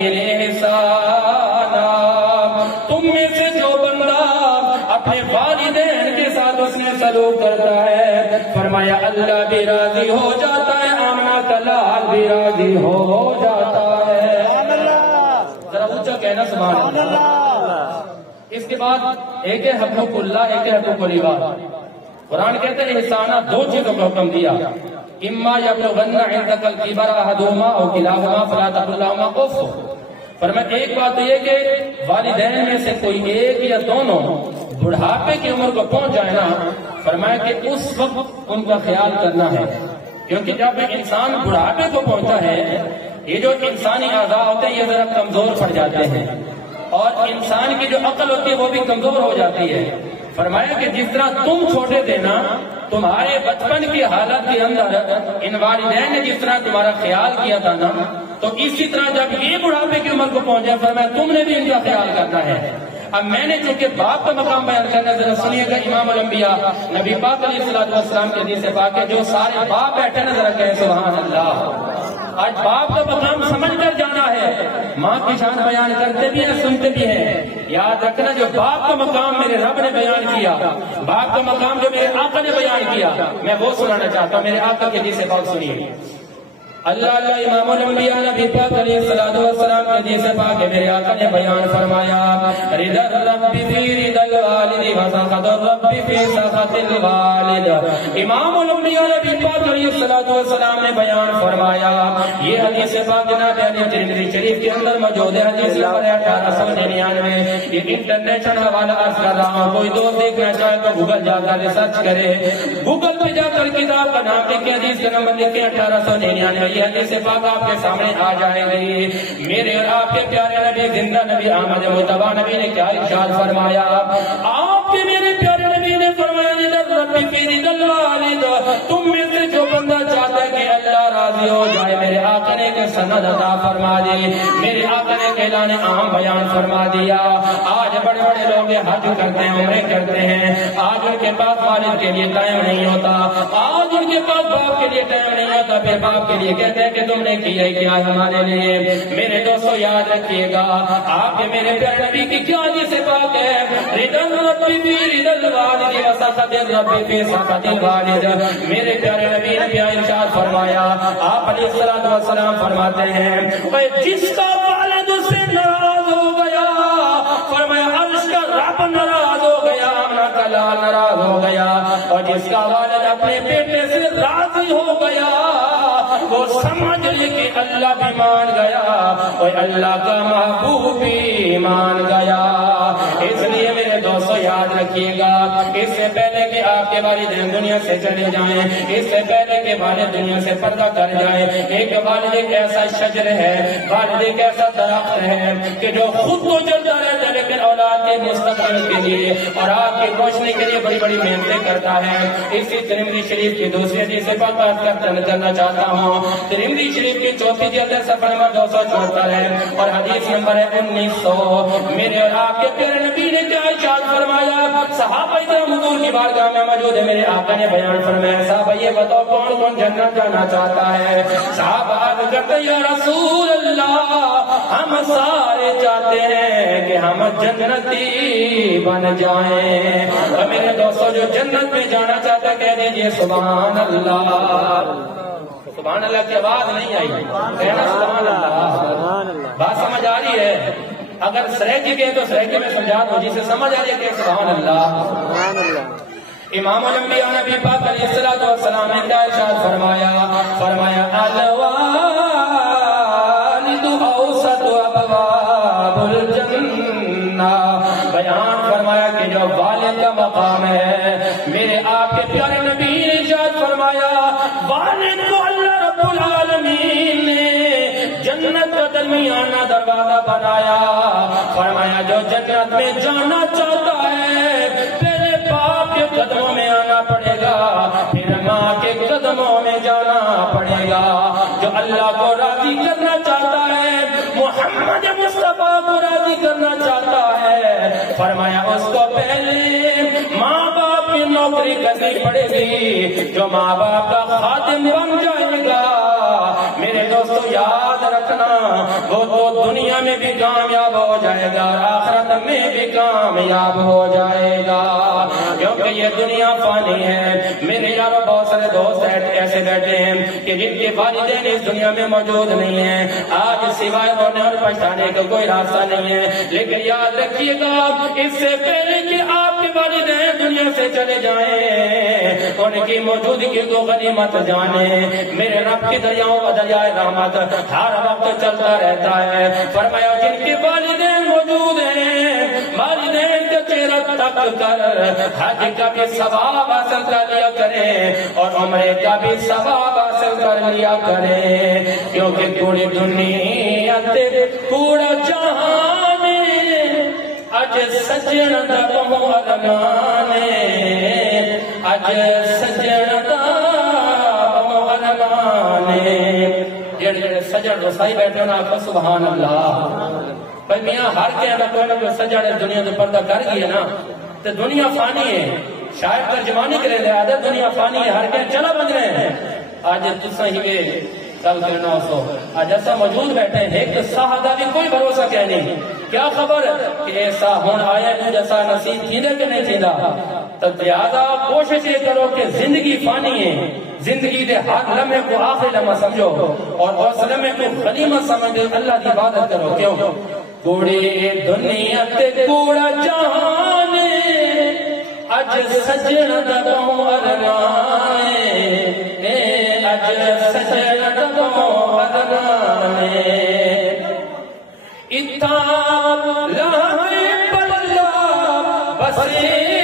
تم میں سے جو بندہ اپنے والدین کے ساتھ اس نے سلوک کرتا ہے فرمایا اللہ بھی راضی ہو جاتا ہے، آمنہ کا لال بھی راضی ہو جاتا ہے۔ ذرا اونچا کہنا سبحان اللہ۔ اس کے بعد ایک ہے حقوق اللہ، ایک ہے حقوق العباد۔ قرآن کہتے ہیں احسانہ دو چیزوں کا حکم دیا، اما یبلغن عندک الکبر احدہما او کلاہما فلا تقل لہما اف۔ فرمایا ایک بات یہ کہ والدین میں سے کوئی ایک یا دونوں بڑھاپے کی عمر کو پہنچ جائے نا، فرمایا کہ اس وقت ان کا خیال کرنا ہے، کیونکہ جب انسان بڑھاپے کو پہنچتا ہے یہ جو انسانی اعضاء ہوتے ہیں یہ ذرا کمزور پڑ جاتے ہیں اور انسان کی جو عقل ہوتی ہے وہ بھی کمزور ہو جاتی ہے۔ فرمایا کہ جس طرح تم چھوٹے تھے نا، تمہارے بچپن کی حالت کے اندر ان والدین نے جس طرح تمہارا خیال کیا تھا نا، تو اسی طرح جب یہ بڑھاپے کی عمر کو پہنچے فرمایا تم نے بھی ان کا خیال کرنا ہے۔ اب میں نے چونکہ باپ کا مقام بیان کرنا، ذرا سنیے گا امام الانبیاء نبی پاک علیہ السلام کے حدیث پاک ہے، جو سارے باپ بیٹھے نا ذرا کہیں سبحان اللہ۔ آج باپ کا مقام سمجھ کر جانا ہے، ماں کی شان بیان کرتے بھی ہیں سنتے بھی ہیں، یاد رکھنا جو باپ کا مقام میرے رب نے بیان کیا، باپ کا مقام جو میرے آقا نے بیان کیا، میں وہ سنانا چاہتا ہوں۔ میرے آقا کے حدیث پاک سنیے، اللہ اللہ امام الانبیاء نبی پاک علیہ السلام کے حدیث پاک ہے، میرے آقا نے بیان فرمایا رضا الرب فی رضا الوالد وسخط الرب فی سخط الوالد۔ امام الانبیاء نبی پاک علیہ السلام نے بیان فرمایا، یہ حدیث پاک جناب علی ترمذی شریف کے اندر موجود ہے، حدیث نمبر 1899۔ یہ انٹرنیشنل حوالہ عرض کر رہا ہوں، کوئی دوست دیکھنا چاہے تو گوگل جا کر ریسرچ کرے، گوگل پہ جا کر کتاب کا نام لکھیں، حدیث کا نمبر لکھیں 1899۔ یہ حدیث پاک آپ کے سامنے آ جائے گی۔ میرے اور آپ کے پیارے نبی زندہ نبی احمد مجتبی نبی نے کیا ارشاد فرمایا، آپ کے میرے پیارے نبی نے فرمایا رب کی رضا الوالد، تم میں سے جو بندہ چاہتا ہے کہ اللہ راضی ہو جائے، میرے آقا نے کہ سند عطا فرما دی، میرے آقا نے کہ اعلان عام بیان فرما دیا۔ آج بڑے بڑے لوگ حج کرتے ہیں، عمرے کرتے ہیں، آج ان کے پاس والد کے لیے ٹائم نہیں ہوتا، آج ان کے پاس باپ کے لیے ٹائم نہیں ہوتا، پھر باپ کے لیے کہتے ہیں کہ تم نے کیا ہی کیا ہمارے لیے۔ میرے دوستو یاد رکھیے گا، آپ کے میرے پیارے نبی کی کیا حدیث پاک ہے، رضا الرب فی رضا الوالد وسخط الرب فی سخط الوالد۔ میرے پیارے نبی نے کیا ارشاد فرمایا، آپ علیہ السلام فرماتے ہیں جس کا والد اس سے ناراض ہو گیا، فرمایا عرش کا رب ناراض ہو گیا، آمنہ کا لال ناراض ہو گیا، اور جس کا والد اپنے بیٹے سے راضی ہو گیا وہ سمجھ لے کہ اللہ بھی مان گیا اور اللہ کا محبوب بھی مان گیا۔ اس لیے میرے دوستو یاد رکھیے گا، اس سے پہلے کہ آپ کے والدین دنیا سے چلے جائیں، اس سے پہلے کہ والد دنیا سے پردہ کر جائیں، ایک والد ایک ایسا شجر ہے، والد ایک ایسا درخت ہے کہ جو خود تو چلتا رہتا ہے لیکن اولاد کے مستقبل کے لیے اور آپ کی روشنی کے لیے بڑی بڑی محنتیں کرتا ہے۔ اسی ترمذی شریف کی دوسری حدیث سے بات کرنا چاہتا ہوں، ترمذی شریف کی چوتھی جلد صفحہ نمبر 274 ہے اور حدیث نمبر ہے 1900۔ میرے اور آپ کے پیارے نبی نے کیا ارشاد فرمایا، صحابہ کرام حضور کی بارگاہ میں موجود ہے، میرے آقا نے بیان فرمایا صحابہ یہ بتاؤ کون کون جنت جانا چاہتا ہے؟ صحابہ عرض کرتے یا رسول اللہ ہم سارے چاہتے ہیں کہ ہم جنتی بن جائیں۔ اور میرے دوستو جو جنت میں جانا چاہتا ہے کہہ دیجئے سبحان اللہ۔ سبحان اللہ کی آواز نہیں آئی، کہنا سبحان اللہ۔ بات سمجھ آ رہی ہے؟ اگر سریکی کہے تو سریکی میں سمجھا دو، جسے سمجھ آ رہی ہے کہ سبحان اللہ۔ امام الانبیاء نبی پاک علیہ السلام نے کیا ارشاد فرمایا، فرمایا الوالد اوسط ابواب الجنہ۔ بیان فرمایا کہ جو والد کا مقام ہے، میرے آپ کے پیارے نبی نے ارشاد فرمایا والد کو اللہ رب العالمین نے جنت کا درمیانہ دروازہ بنایا۔ فرمایا جو جنت میں جانا چاہتا ہے پہلے باپ کے قدموں میں آنا پڑے گا، پھر ماں کے قدموں میں جانا پڑے گا۔ جو اللہ کو راضی کرنا چاہتا ہے، محمد مصطفیٰ کو راضی کرنا چاہتا ہے، فرمایا اس کو پہلے ماں باپ کی نوکری کرنی پڑے گی۔ جو ماں باپ کا خادم بن جائے گا، میرے دوستو یاد رکھنا وہ تو دنیا میں بھی کامیاب ہو جائے گا، آخرت میں بھی کامیاب ہو جائے گا، کیونکہ یہ دنیا فانی ہے۔ میرے یارو بہت سارے دوست ایسے بیٹھے ہیں کہ جن کے والدین اس دنیا میں موجود نہیں ہیں، آج سوائے رونے اور پچھتانے کا کوئی راستہ نہیں ہے، لیکن یاد رکھیے گا اس سے پہلے کہ آپ کے والدین دنیا سے چلے جائیں ان کی موجودگی کو غنیمت جانیں۔ میرے رب کی دریاؤں کا دریائے رحمت ہر وقت چلتا رہتا ہے۔ فرمایا جن کے والدین موجود ہیں والدین کا چہرہ تک کر حج کا بھی ثواب حاصل کر لیا کریں اور عمرے کا بھی ثواب حاصل کر لیا کریں، کیونکہ پوری دنیا پورا جہان اج سجن دا بہت ارمانے، اج سجن دا بہت ارمانے۔ جڑے سجن رسائی بیٹھے ہونا آپ سبحان اللہ۔ بھائی میاں ہر کے اندر کوئی نہ کوئی سجن دنیا سے پردہ کر گئی ہے نا، تو دنیا فانی ہے، شاید ترجمانی کرے لے آدھے دنیا فانی ہے، ہر کے چلا بن رہے ہیں۔ آج تسا ہی وے کل کرنا سو آج ایسا موجود بیٹھے ہیں ایک صاحب بھی کوئی بھروسہ کیا نہیں، کیا خبر کہ ایسا ہون آیا تو جیسا نصیب تھی کہ نہیں تھی دا۔ تو زیادہ کوشش یہ کرو کہ زندگی فانی ہے، زندگی دے ہر لمحے کو آخری لمحہ سمجھو اور اس لمحے کو غنیمت سمجھ دے، اللہ کی عبادت کرو۔ کیوں کوڑی دنیا تے کوڑا جہان اج سجن دا بہت ارمانے، اج سجن دا بہت ارمانے، اتھا لاہے پلہ بسے